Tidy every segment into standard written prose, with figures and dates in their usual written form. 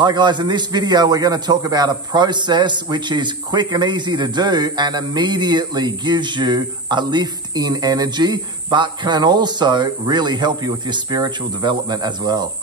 Hi guys, in this video we're going to talk about a process which is quick and easy to do and immediately gives you a lift in energy, but can also really help you with your spiritual development as well.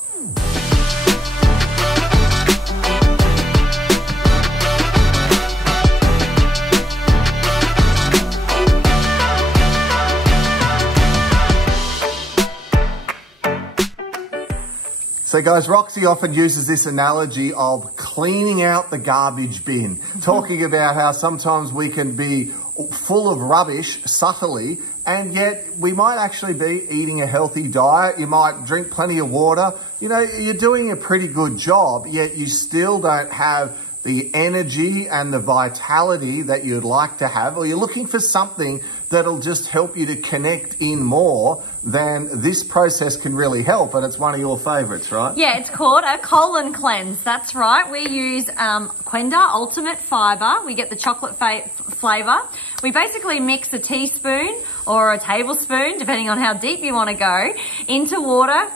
So guys, Roxy often uses this analogy of cleaning out the garbage bin, talking about how sometimes we can be full of rubbish subtly, and yet we might actually be eating a healthy diet. You might drink plenty of water. You know, you're doing a pretty good job, yet you still don't have the energy and the vitality that you'd like to have, or you're looking for something that'll just help you to connect in more, then this process can really help, and it's one of your favorites, right? Yeah, it's called a colon cleanse. That's right. We use Quenda Ultimate Fiber. We get the chocolate flavor. We basically mix a teaspoon or a tablespoon, depending on how deep you want to go, into water,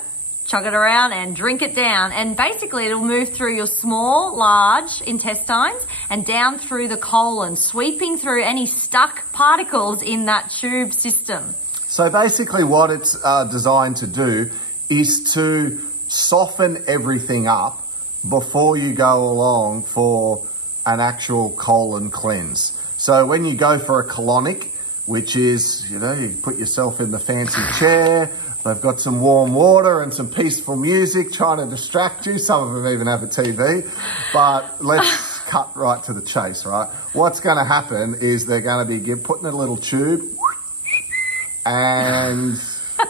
chug it around and drink it down, and basically it'll move through your small, large intestines and down through the colon, sweeping through any stuck particles in that tube system. So basically what it's designed to do is to soften everything up before you go along for an actual colon cleanse. So when you go for a colonic, which is, you know, you put yourself in the fancy chair, they've got some warm water and some peaceful music trying to distract you. Some of them even have a TV. But let's cut right to the chase, right? What's going to happen is they're going to be put in a little tube and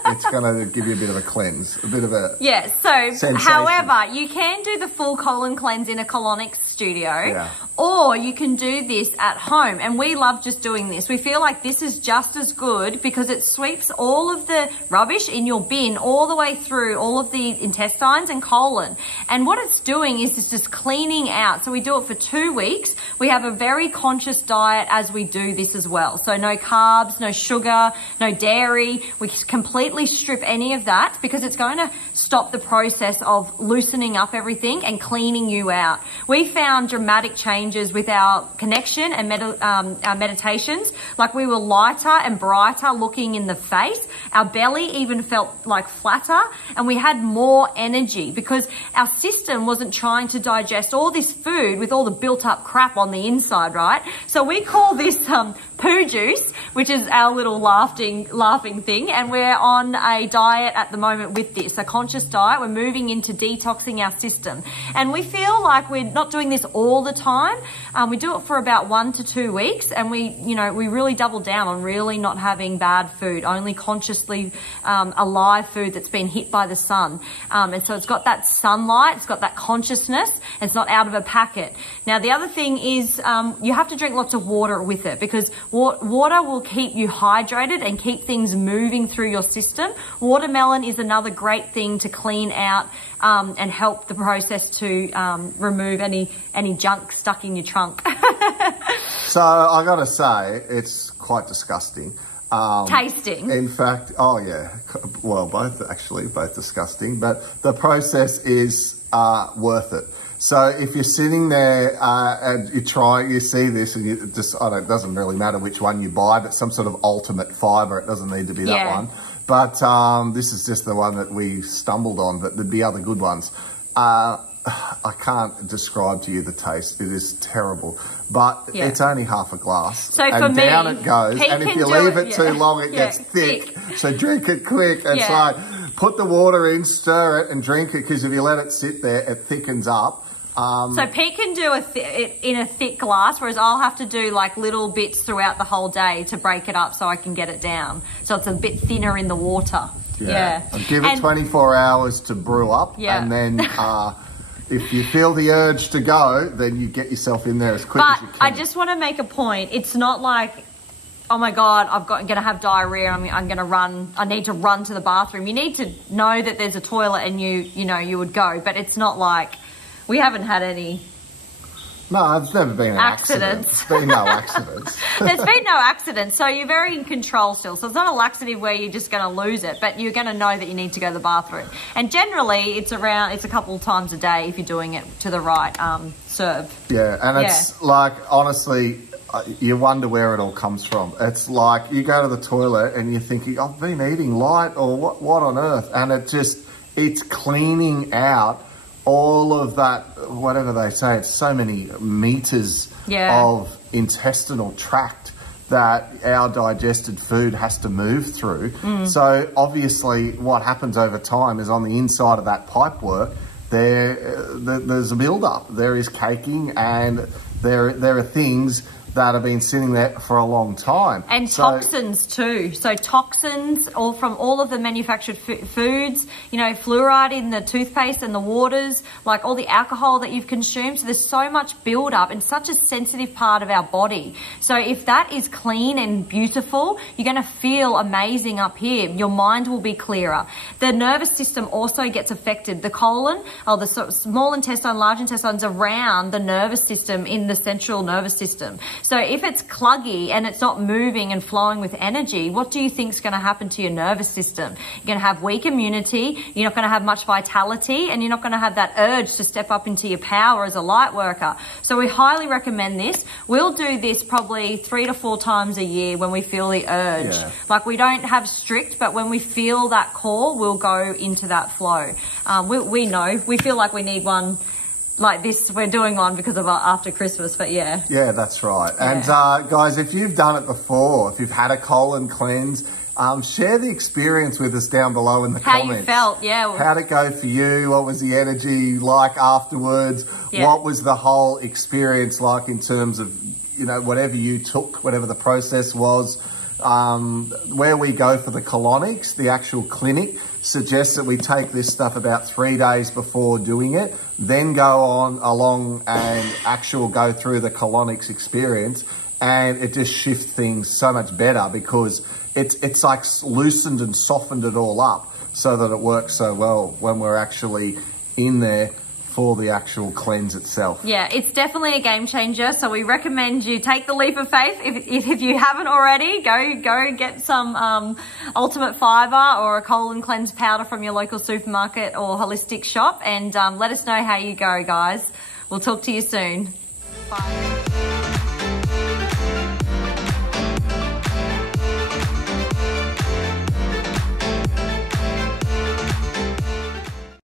it's going to give you a bit of a cleanse, a bit of a sensation. However, you can do the full colon cleanse in a colonic studio, or you can do this at home, and we love just doing this. We feel like this is just as good because it sweeps all of the rubbish in your bin all the way through all of the intestines and colon, and what it's doing is it's just cleaning out. So we do it for 2 weeks. We have a very conscious diet as we do this as well, so no carbs, no sugar, no dairy. We completely strip any of that because it's going to stop the process of loosening up everything and cleaning you out. We found dramatic changes with our connection and our meditations. Like, we were lighter and brighter looking in the face. Our belly even felt like flatter, and we had more energy because our system wasn't trying to digest all this food with all the built up crap on the inside, right? So we call this poo juice, which is our little laughing thing, and we're on a diet at the moment with this, a conscious diet. We're moving into detoxing our system, and we feel like we're not doing this all the time. We do it for about 1 to 2 weeks, and we really double down on really not having bad food, only consciously alive food that's been hit by the sun, and so it's got that sunlight, it's got that consciousness, it's not out of a packet. Now the other thing is you have to drink lots of water with it, because water will keep you hydrated and keep things moving through your system. Watermelon is another great thing to clean out and help the process to remove any junk stuck in your trunk. So I got to say, it's quite disgusting. Tasting. In fact, oh yeah, well, both disgusting, but the process is worth it. So if you're sitting there and you see this, and it doesn't really matter which one you buy, but some sort of ultimate fiber, it doesn't need to be that one. But this is just the one that we stumbled on, but there'd be other good ones. I can't describe to you the taste. It is terrible, but it's only half a glass. So and for down me, it goes, and if you leave it too long, it gets thick. So drink it quick. It's like, put the water in, stir it, and drink it, because if you let it sit there, it thickens up. So Pete can do it in a thick glass, whereas I'll have to do like little bits throughout the whole day to break it up so I can get it down. So it's a bit thinner in the water. Yeah. And give it 24 hours to brew up, and then if you feel the urge to go, then you get yourself in there as quick as you can. But I just want to make a point. It's not like, oh my God, I'm going to have diarrhea, I'm going to run, I need to run to the bathroom. You need to know that there's a toilet and you would go, but it's not like, we haven't had any No, there's never been an accident. There's been no accidents. There's been no accident, so you're very in control still. So it's not a laxative where you're just going to lose it, but you're going to know that you need to go to the bathroom. And generally, it's a couple of times a day if you're doing it to the right serve. Yeah, and it's like, honestly, you wonder where it all comes from. It's like you go to the toilet and you're thinking, I've been eating light or what on earth? And it's cleaning out all of that, whatever they say, it's so many meters of intestinal tract that our digested food has to move through. So obviously what happens over time is on the inside of that pipework, there's a build-up. There is caking, and there are things that have been sitting there for a long time. And toxins too. So toxins all from all of the manufactured foods, you know, fluoride in the toothpaste and the waters, like all the alcohol that you've consumed. So there's so much build up and such a sensitive part of our body. So if that is clean and beautiful, you're going to feel amazing up here. Your mind will be clearer. The nervous system also gets affected. The colon, or the small intestine, large intestines around the nervous system in the central nervous system. So if it's cluggy and it's not moving and flowing with energy, what do you think is going to happen to your nervous system? You're going to have weak immunity, you're not going to have much vitality, and you're not going to have that urge to step up into your power as a light worker. So we highly recommend this. We'll do this probably 3 to 4 times a year when we feel the urge. Like, we don't have strict, but when we feel that call, we'll go into that flow. We know, we feel like we need one like this. We're doing one because of after Christmas, but yeah, that's right. And guys, if you've done it before, if you've had a colon cleanse, share the experience with us down below in the comments. How you felt, how'd it go for you? What was the energy like afterwards? What was the whole experience like in terms of, you know, whatever you took, whatever the process was? Where we go for the colonics, the actual clinic suggests that we take this stuff about 3 days before doing it, then go on along and go through the colonics experience, and it just shifts things so much better because it's like loosened and softened it all up so that it works so well when we're actually in there for the actual cleanse itself. Yeah, it's definitely a game changer. So we recommend you take the leap of faith. If you haven't already, go get some Ultimate Fiber or a colon cleanse powder from your local supermarket or holistic shop, and let us know how you go, guys. We'll talk to you soon. Bye.